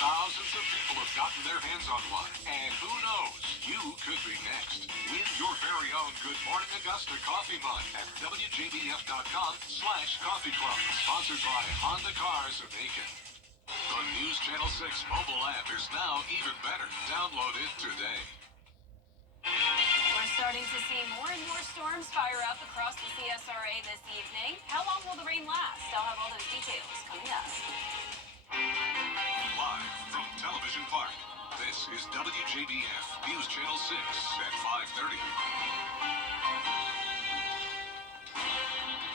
Thousands of people have gotten their hands on one, and who knows, you could be next. Win your very own Good Morning Augusta coffee mug at WJBF.com/coffee club. Sponsored by Honda Cars of Macon. The News Channel 6 mobile app is now even better. Download it today. We're starting to see more and more storms fire up across the CSRA this evening. How long will the rain last? I'll have all those details coming up. Live from Television Park, this is WJBF News Channel 6 at 5:30.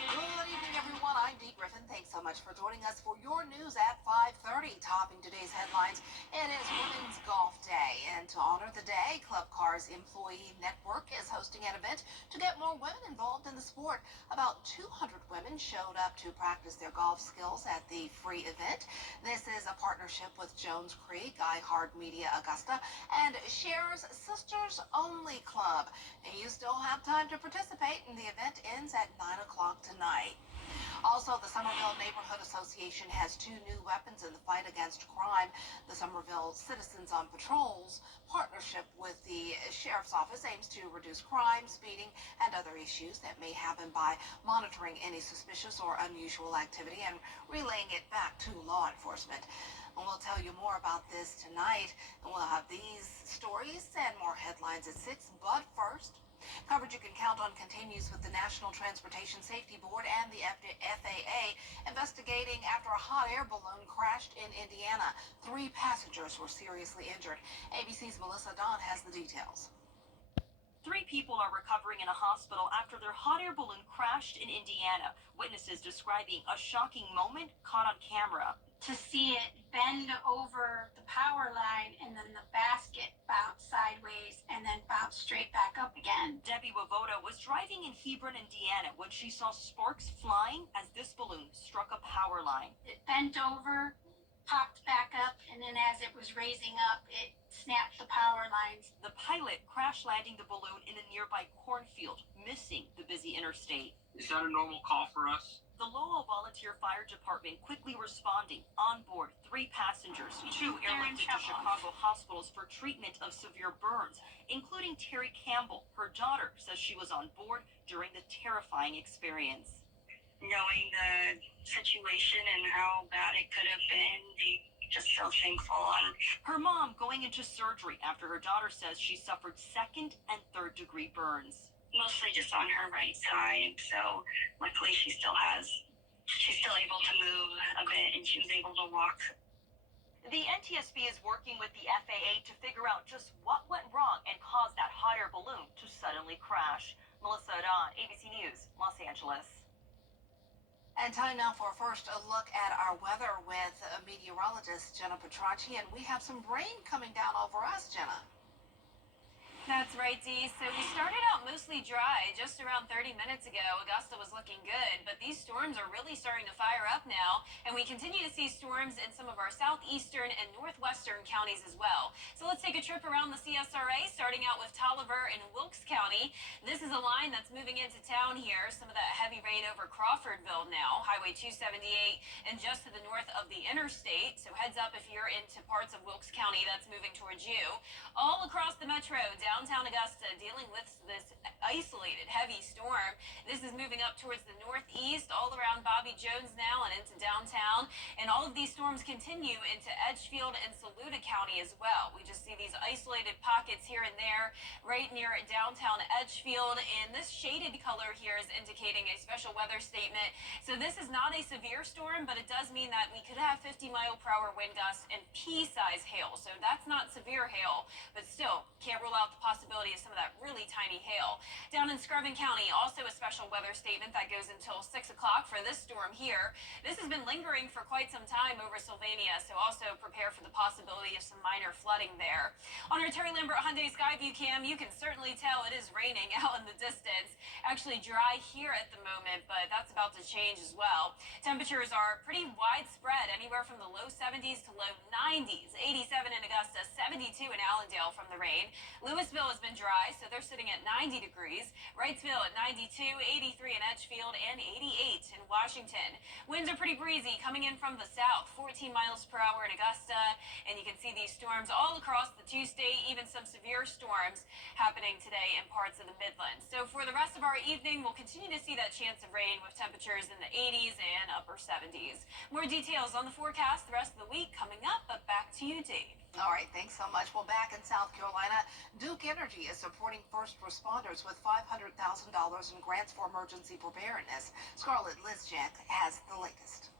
Good evening, everyone. I'm Dee Griffin. Thanks so much for joining us for your news at 5:30. Topping today's headlines, it is Women's Golf Day. And to honor the day, Club Cars Employee Network is hosting an event to get more women involved in the sport. About 200 women showed up to practice their golf skills at the free event. This is a partnership with Jones Creek, iHeartMedia Augusta, and Cher's Sisters Only Club. And you still have time to participate, and the event ends at 9 o'clock tonight. Also, the Somerville Neighborhood Association has 2 new weapons in the fight against crime. The Somerville Citizens on Patrols partnership with the Sheriff's Office aims to reduce crime, speeding, and other issues that may happen by monitoring any suspicious or unusual activity and relaying it back to law enforcement. And we'll tell you more about this tonight, and we'll have these stories and more headlines at 6. But first, coverage you can count on continues with the National Transportation Safety Board and the FAA investigating after a hot air balloon crashed in Indiana. 3 passengers were seriously injured. ABC's Melissa Don has the details. 3 people are recovering in a hospital after their hot air balloon crashed in Indiana. Witnesses describing a shocking moment caught on camera. To see it bend over the power line and then the basket bounce sideways and then bounce straight back up again. Debbie Wavoda was driving in Hebron, Indiana when she saw sparks flying as this balloon struck a power line. It bent over, popped back up, and then as it was raising up, it snapped the power lines. The pilot crash landing the balloon in a nearby cornfield, missing the busy interstate. Is that a normal call for us? The Lowell Volunteer Fire Department quickly responding. On board, 3 passengers, 2 airlifted to Chicago hospitals for treatment of severe burns, including Terry Campbell. Her daughter says she was on board during the terrifying experience. Knowing the situation and how bad it could have been, you just feel thankful. Her mom going into surgery after her daughter says she suffered 2nd and 3rd degree burns. Mostly just on her right side, so luckily she's still able to move a bit and she was able to walk. The NTSB is working with the FAA to figure out just what went wrong and caused that hot air balloon to suddenly crash. Melissa Don, ABC News, Los Angeles. And time now for first a look at our weather with meteorologist Jenna Petracci, and we have some rain coming down over us, Jenna. That's right, Dee. So we started out mostly dry just around 30 minutes ago. Augusta was looking good, but these storms are really starting to fire up now, and we continue to see storms in some of our southeastern and northwestern counties as well. So let's take a trip around the CSRA, starting out with Tolliver and Wilkes County. This is a line that's moving into town here. Some of that heavy rain over Crawfordville now, Highway 278, and just to the north of the interstate. So heads up if you're into parts of Wilkes County, that's moving towards you. All across the metro, downtown Augusta, dealing with this isolated heavy storm. This is moving up towards the northeast, all around Bobby Jones now and into downtown. And all of these storms continue into Edgefield and Saluda County as well. We just see these isolated pockets here and there right near downtown Edgefield. And this shaded color here is indicating a special weather statement. So this is not a severe storm, but it does mean that we could have 50-mile-per-hour wind gusts and pea-size hail. So that's not severe hail, but still can't rule out the possibility of some of that really tiny hail. Down in Screven County, also a special weather statement that goes until 6 o'clock for this storm here. This has been lingering for quite some time over Sylvania, so also prepare for the possibility of some minor flooding there. On our Terry Lambert Hyundai Skyview cam, you can certainly tell it is raining out in the distance. Actually dry here at the moment, but that's about to change as well. Temperatures are pretty widespread, anywhere anywhere from the low 70s to low 90s. 87 in Augusta, 72 in Allendale from the rain. Louisville has been dry, so they're sitting at 90 degrees. Wrightsville at 92, 83 in Edgefield, and 88 in Washington. Winds are pretty breezy coming in from the south, 14 miles per hour in Augusta, and you can see these storms all across the two-state, even some severe storms happening today in parts of the Midlands. So for the rest of our evening, we'll continue to see that chance of rain with temperatures in the 80s and upper 70s. More details on the forecast the rest of the week coming up, but back to you, Dave. All right, thanks so much. Well, back in South Carolina, Duke Energy is supporting first responders with $500,000 in grants for emergency preparedness. Scarlett Lizjak has the latest.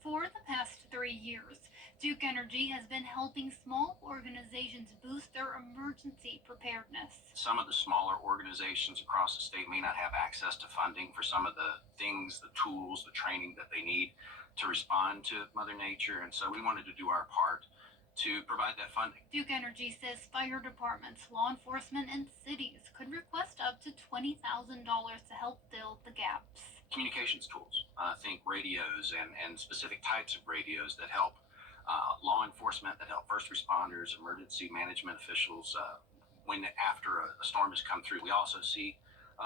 For the past 3 years, Duke Energy has been helping small organizations boost their emergency preparedness. Some of the smaller organizations across the state may not have access to funding for some of the things, the tools, the training that they need to respond to Mother Nature, and so we wanted to do our part to provide that funding. Duke Energy says fire departments, law enforcement, and cities could request up to $20,000 to help fill the gaps. Communications tools, think radios and specific types of radios that help law enforcement, that help first responders, emergency management officials when after a storm has come through. We also see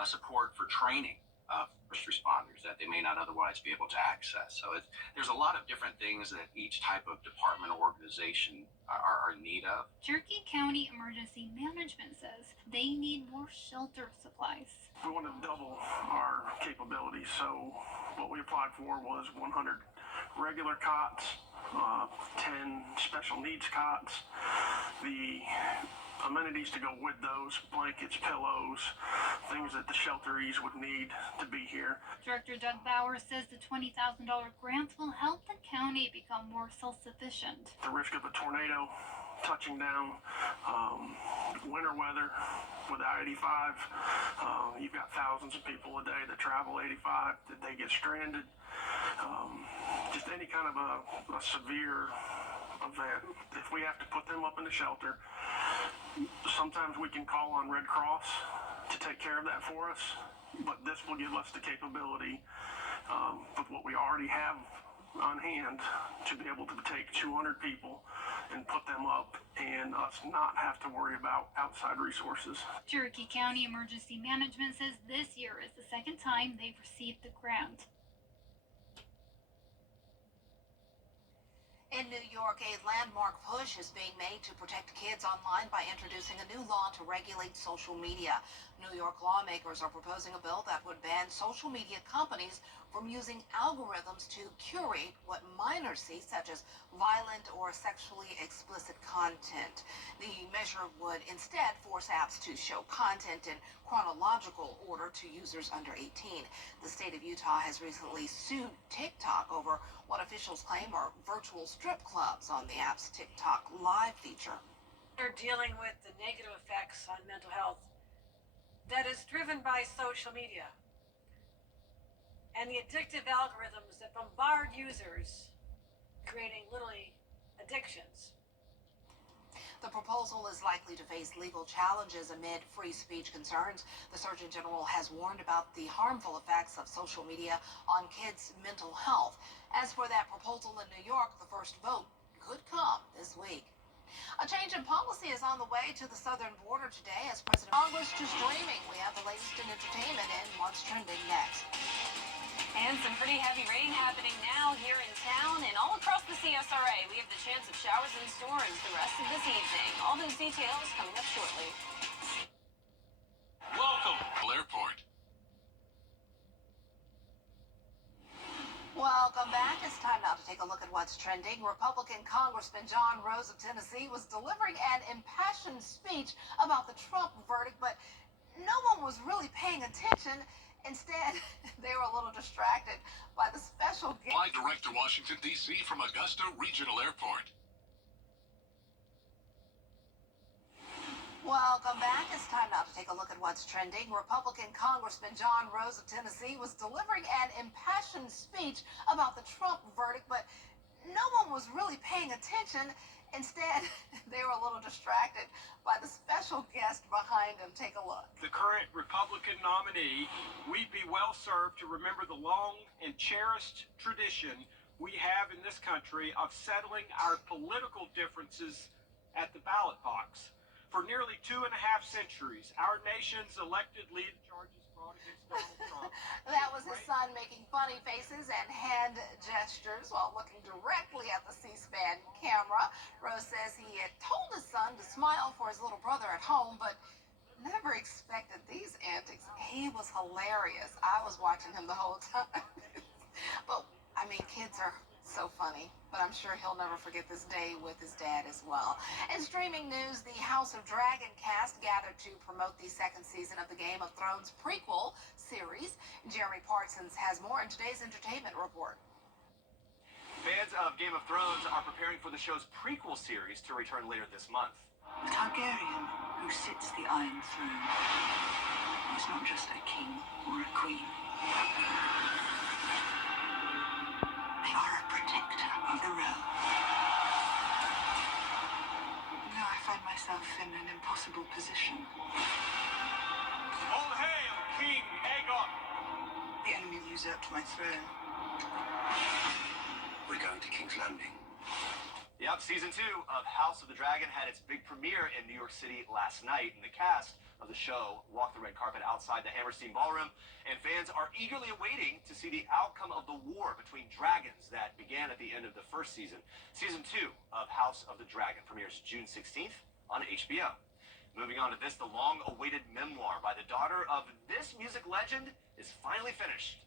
support for training of first responders that they may not otherwise be able to access. So there's a lot of different things that each type of department or organization are in need of. Cherokee County Emergency Management says they need more shelter supplies. We want to double our capabilities, so what we applied for was 100 regular cots, 10 special needs cots, the amenities to go with those, blankets, pillows, things that the shelteries would need to be here. Director Doug Bauer says the $20,000 grants will help the county become more self-sufficient. The risk of a tornado touching down, winter weather with I-85, you've got thousands of people a day that travel 85, that they get stranded. Just any kind of a severe event, if we have to put them up in the shelter, sometimes we can call on Red Cross to take care of that for us, but this will give us the capability with what we already have on hand to be able to take 200 people and put them up and us not have to worry about outside resources. Cherokee County Emergency Management says this year is the second time they've received the grant. In New York, a landmark push is being made to protect kids online by introducing a new law to regulate social media. New York lawmakers are proposing a bill that would ban social media companies from using algorithms to curate what minors see, such as violent or sexually explicit content. The measure would instead force apps to show content in chronological order to users under 18. The state of Utah has recently sued TikTok over what officials claim are virtual strip clubs on the app's TikTok Live feature. They're dealing with the negative effects on mental health that is driven by social media and the addictive algorithms that bombard users, creating literally addictions. The proposal is likely to face legal challenges amid free speech concerns. The Surgeon General has warned about the harmful effects of social media on kids' mental health. As for that proposal in New York, the first vote could come this week. A change in policy is on the way to the southern border today as President Congress to streaming. We have the latest in entertainment and what's trending next. And some pretty heavy rain happening now here in town and all across the CSRA. We have the chance of showers and storms the rest of this evening. All those details coming up shortly. Welcome, Airport. Welcome back. It's time now to take a look at what's trending. Republican Congressman John Rose of Tennessee was delivering an impassioned speech about the Trump verdict, but no one was really paying attention. Instead, they were a little distracted by the special guest. Fly direct to Washington, D.C. from Augusta Regional Airport. Welcome back. It's time now to take a look at what's trending. Republican Congressman John Rose of Tennessee was delivering an impassioned speech about the Trump verdict, but no one was really paying attention. Instead, they were a little distracted by the special guest behind him. Take a look. The current Republican nominee, we'd be well served to remember the long and cherished tradition we have in this country of settling our political differences at the ballot box. For nearly 2.5 centuries, our nation's elected leader charges brought against Donald Trump. That was his son making funny faces and hand gestures while looking directly at the C-SPAN camera. Rose says he had told his son to smile for his little brother at home, but never expected these antics. He was hilarious. I was watching him the whole time. But, I mean, kids are so funny, but I'm sure he'll never forget this day with his dad as well. In streaming news, the House of Dragon cast gathered to promote the second season of the Game of Thrones prequel series. Jeremy Parsons has more in today's entertainment report. Fans of Game of Thrones are preparing for the show's prequel series to return later this month. The Targaryen who sits the Iron Throne is not just a king or a queen. They are a protector of the realm. Now I find myself in an impossible position. All hail, King Aegon! The enemy usurped my throne. We're going to King's Landing. Yep, season 2 of House of the Dragon had its big premiere in New York City last night, and the cast of the show walked the red carpet outside the Hammerstein Ballroom, and fans are eagerly awaiting to see the outcome of the war between dragons that began at the end of the first season. Season 2 of House of the Dragon premieres June 16th on HBO. Moving on to this, the long-awaited memoir by the daughter of this music legend is finally finished.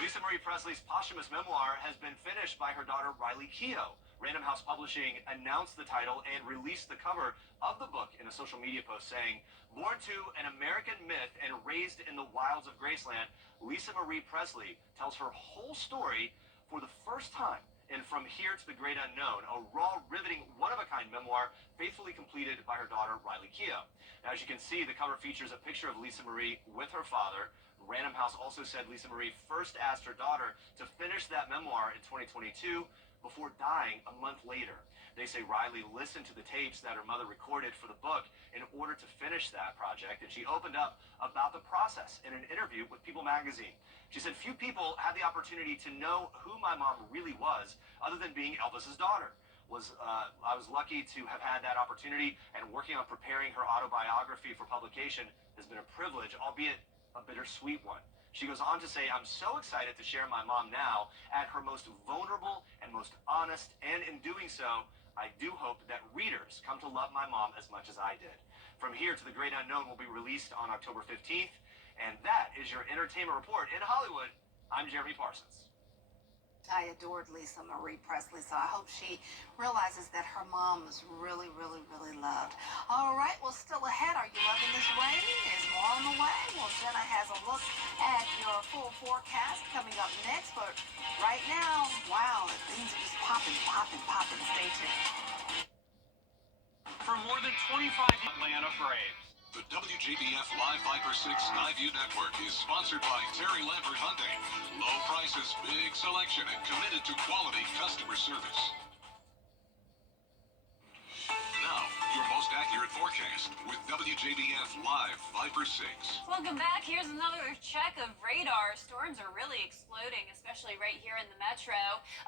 Lisa Marie Presley's posthumous memoir has been finished by her daughter Riley Keough. Random House Publishing announced the title and released the cover of the book in a social media post saying, "Born to an American myth and raised in the wilds of Graceland, Lisa Marie Presley tells her whole story for the first time in From Here to the Great Unknown, a raw, riveting, one-of-a-kind memoir faithfully completed by her daughter Riley Keough." Now, as you can see, the cover features a picture of Lisa Marie with her father. Random House also said Lisa Marie first asked her daughter to finish that memoir in 2022 before dying a month later. They say Riley listened to the tapes that her mother recorded for the book in order to finish that project, and she opened up about the process in an interview with People magazine. She said, "Few people had the opportunity to know who my mom really was other than being Elvis's daughter. I was lucky to have had that opportunity, and working on preparing her autobiography for publication has been a privilege, albeit a bittersweet one." She goes on to say, "I'm so excited to share my mom now at her most vulnerable and most honest, and in doing so, I do hope that readers come to love my mom as much as I did." From Here to the Great Unknown will be released on October 15th, and that is your entertainment report. In Hollywood, I'm Jeremy Parsons. I adored Lisa Marie Presley, so I hope she realizes that her mom is really, really, really loved. All right, well, still ahead, are you loving this rain? Is more on the way? Well, Jenna has a look at your full forecast coming up next, but right now, wow, things are just popping. Stay tuned. For more than 25 Atlanta Braves. The WJBF Live Viper 6 Skyview Network is sponsored by Terry Lambert Hyundai. Low prices, big selection, and committed to quality customer service. Now, your most accurate forecast with WJBF Live Viper 6. Welcome back. Here's another check of radar. Storms are really exploding, especially right here in the metro.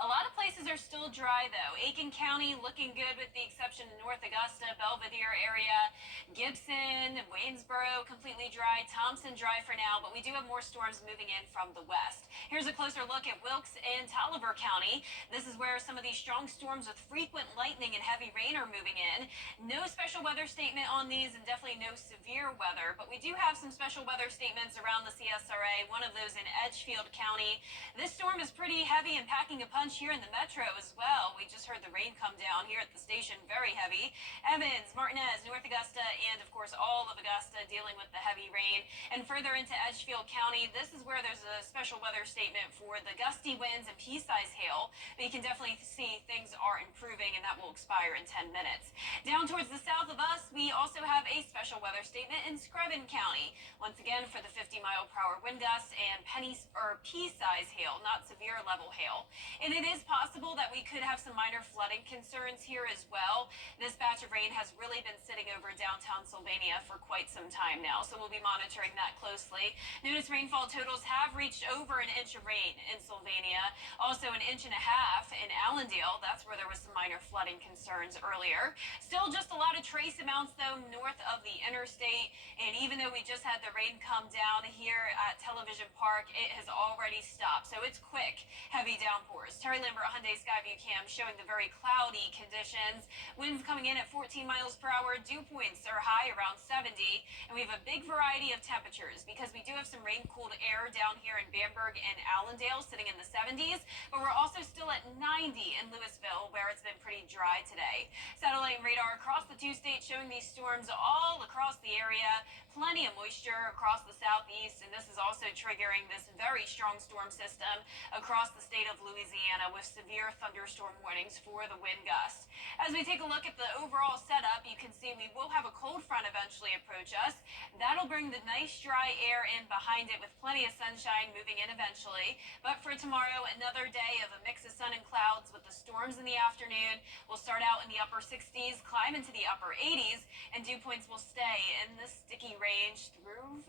A lot of places are still dry, though. Aiken County looking good with the exception of North Augusta, Belvedere area. Gibson, Waynesboro completely dry. Thompson dry for now, but we do have more storms moving in from the west. Here's a closer look at Wilkes and Taliaferro County. This is where some of these strong storms with frequent lightning and heavy rain are moving in. No special weather statement on these, and definitely no severe weather, but we do have some special weather statements around the CSRA, one of those in Edgefield County. This storm is pretty heavy and packing a punch here in the metro as well. We just heard the rain come down here at the station, very heavy. Evans, Martinez, North Augusta, and of course all of Augusta dealing with the heavy rain. And further into Edgefield County, this is where there's a special weather statement for the gusty winds and pea-size hail. But you can definitely see things are improving, and that will expire in 10 minutes. Down towards the south of us, we also have a special weather statement in Screven County. Once again, for the 50-mile-per-hour wind gusts and pea-size hail, not severe level hail. And it is possible that we could have some minor flooding concerns here as well. This batch of rain has really been sitting over downtown Sylvania for quite some time now, so we'll be monitoring that closely. Notice rainfall totals have reached over an inch of rain in Sylvania, also an inch and a half in Allendale. That's where there was some minor flooding concerns earlier. Still just a lot of trace amounts, though, north of the interstate. And even though we just had the rain come down here at Television Park, it has already stopped. So it's quick, heavy downpours. Terry Lambert Hyundai Skyview Cam showing the very cloudy conditions. Winds coming in at 14 miles per hour. Dew points are high around 70. And we have a big variety of temperatures because we do have some rain-cooled air down here in Bamberg and Allendale sitting in the 70s. But we're also still at 90 in Louisville, where it's been pretty dry today. Satellite radar across the two states showing these storms all across the area. Plenty of moisture across the southeast, and this is also triggering this very strong storm system across the state of Louisiana with severe thunderstorm warnings for the wind gusts. As we take a look at the overall setup, you can see we will have a cold front eventually approach us. That'll bring the nice dry air in behind it with plenty of sunshine moving in eventually. But for tomorrow, another day of a mix of sun and clouds with the storms in the afternoon. We'll start out in the upper 60s, climb into the upper 80s, and dew points will stay in the sticky range through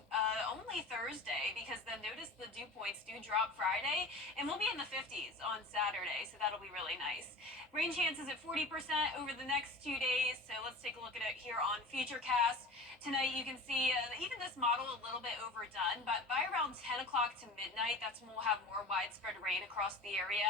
only Thursday, because then notice the dew points do drop Friday, and we'll be in the 50s on Saturday, so that'll be really nice. Rain chances at 40% over the next 2 days, so let's take a look at it here on Futurecast. Tonight you can see even this model a little bit overdone, but by around 10 o'clock to midnight, that's when we'll have more widespread rain across the area.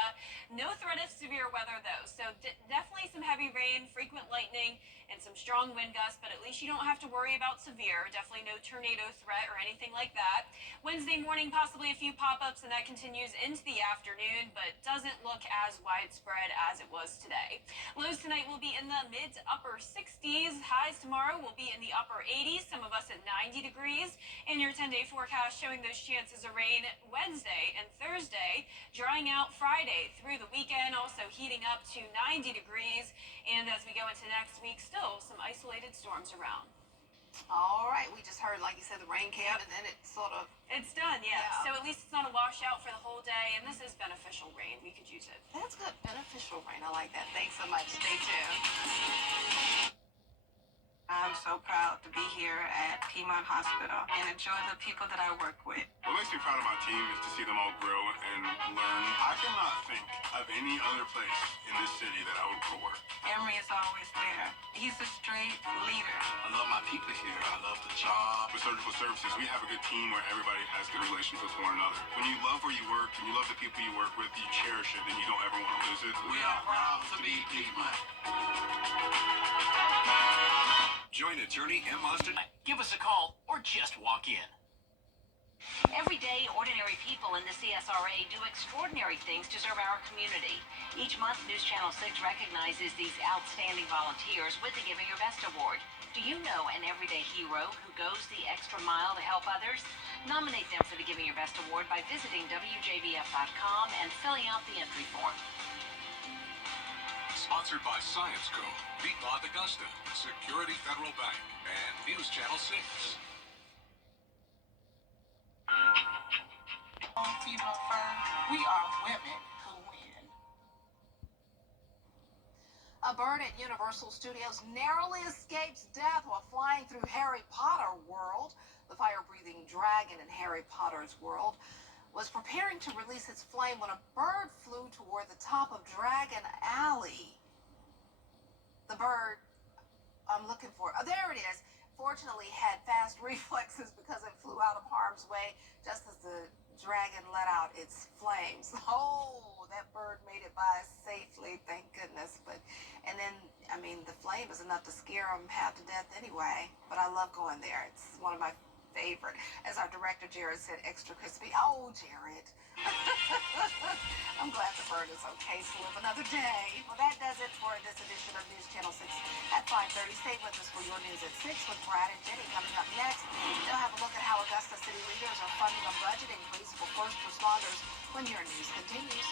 No threat of severe weather, though, so definitely some heavy rain, frequent lightning, and some strong wind gusts, but at least you don't have to worry about severe. Definitely no tornado threat or anything like that. Wednesday morning, possibly a few pop-ups, and that continues into the afternoon, but doesn't look as widespread as it was today. Lows tonight will be in the mid to upper 60s. Highs tomorrow will be in the upper 80s, some of us at 90 degrees. And your 10-day forecast showing those chances of rain Wednesday and Thursday, drying out Friday through the weekend, also heating up to 90 degrees. And as we go into next week, still some isolated storms around. All right, we just heard, like you said, the rain came and then it sort of... It's done, yeah. So at least it's not a washout for the whole day, and this is beneficial rain. We could use it. That's good. Beneficial rain. I like that. Thanks so much. Stay tuned. I'm so proud to be here at Piedmont Hospital and enjoy the people that I work with. What makes me proud of my team is to see them all grow and learn. I cannot think of any other place in this city that I would go work. Emery is always there. He's a straight leader. I love my people here. I love the job. With surgical services, we have a good team where everybody has good relations with one another. When you love where you work and you love the people you work with, you cherish it and you don't ever want to lose it. We are proud to be Piedmont. Join attorney M. Austin. Give us a call or just walk in. Every day, ordinary people in the CSRA do extraordinary things to serve our community. Each month, News Channel 6 recognizes these outstanding volunteers with the Giving Your Best Award. Do you know an everyday hero who goes the extra mile to help others? Nominate them for the Giving Your Best Award by visiting WJBF.com and filling out the entry form. Sponsored by ScienceCo, Piedmont Augusta, Security Federal Bank, and News Channel 6. Female firm, we are women who win. A bird at Universal Studios narrowly escapes death while flying through Harry Potter world. The fire-breathing dragon in Harry Potter's world was preparing to release its flame when a bird flew toward the top of Dragon Alley. The bird I'm looking for, oh, there it is, fortunately had fast reflexes because it flew out of harm's way just as the dragon let out its flames. Oh, that bird made it by safely, thank goodness. And then, I mean, the flame is enough to scare them half to death anyway. But I love going there. It's one of my favorite. As our director, Jared, said, extra crispy. Oh, Jared. I'm glad the bird is okay to live another day. Well, that does it for this edition of News Channel 6 at 5:30. Stay with us for your news at 6 with Brad and Jenny. Coming up next, they'll have a look at how Augusta city leaders are funding a budget increase for first responders when your news continues.